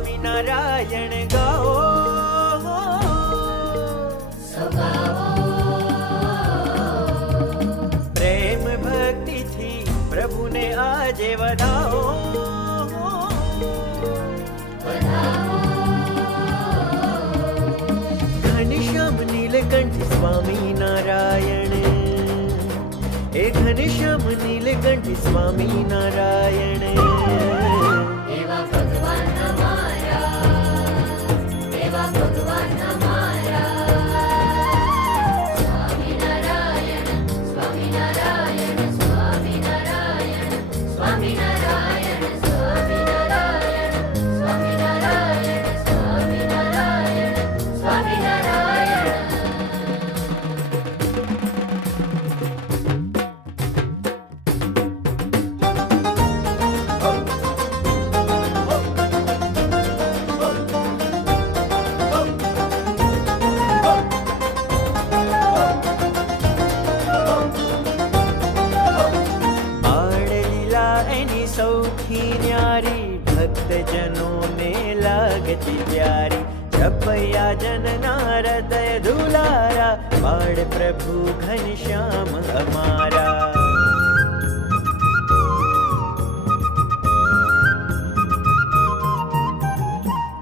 સ્વામિનારાયણ ગાઓ, પ્રેમ ભક્તિથી પ્રભુને આજે વધાવો, ઘનશ્યામ નીલકંઠ સ્વામિનારાયણ, એ ઘનશ્યામ નીલકંઠ સ્વામિનારાયણ. એવા ભગવાન અમારા, એવા ભગવાન અમારા. સ્વામિનારાયણ, સ્વામિનારાયણ, સ્વામિનારાયણ, સ્વામિનારાયણ, સ્વામિનારાયણ, સ્વામિનારાયણ, સ્વામિનારાયણ, સ્વામિનારાયણ. સૌથી ન્યારી ભક્તજનોને લાગતી પ્યારી, છપૈયા જનના હૃદય દુલારા, બાળ પ્રભુ ઘનશ્યામ અમારા.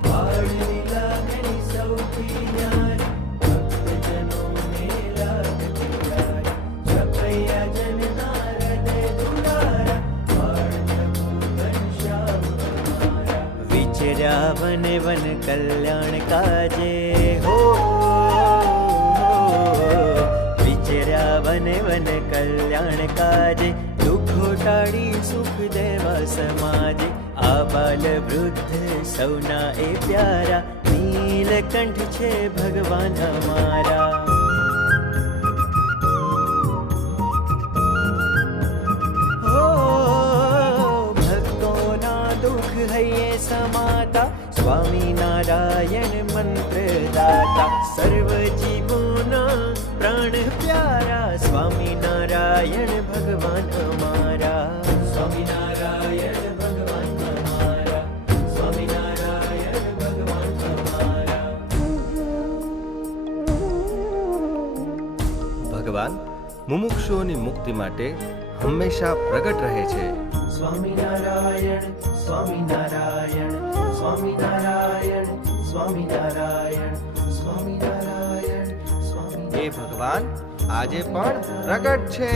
બાળ લીલા એની સૌથી ન્યારી, ભક્તજનોને લાગતી પ્યારી, છપૈયા જનના હૃદય દુલારા, વિચર્યા વન વન કલ્યાણ કાજે હો, વિચર્યા વન વન કલ્યાણ કાજે, દુઃખો ટાળી સુખ દેવા સમાજે, આ બાલ વૃદ્ધ સૌના એ પ્યારા, નીલકંઠ છે ભગવાન અમારા. હૈયે સમાતા સ્વામિનારાયણ મંત્રદાતા, સર્વ જીવોના પ્રાણ પ્યારા, સ્વામિનારાયણ ભગવાન અમારા. સ્વામિનારાયણ ભગવાન અમારા, સ્વામિનારાયણ ભગવાન અમારા. ભગવાન મુમુક્ષુઓની મુક્તિ માટે હંમેશા પ્રગટ રહે છે. સ્વામિનારાયણ, સ્વામિનારાયણ, સ્વામિનારાયણ, સ્વામિનારાયણ, સ્વામિનારાયણ, સ્વામિનારાયણ. એ ભગવાન આજે પણ પ્રગટ છે.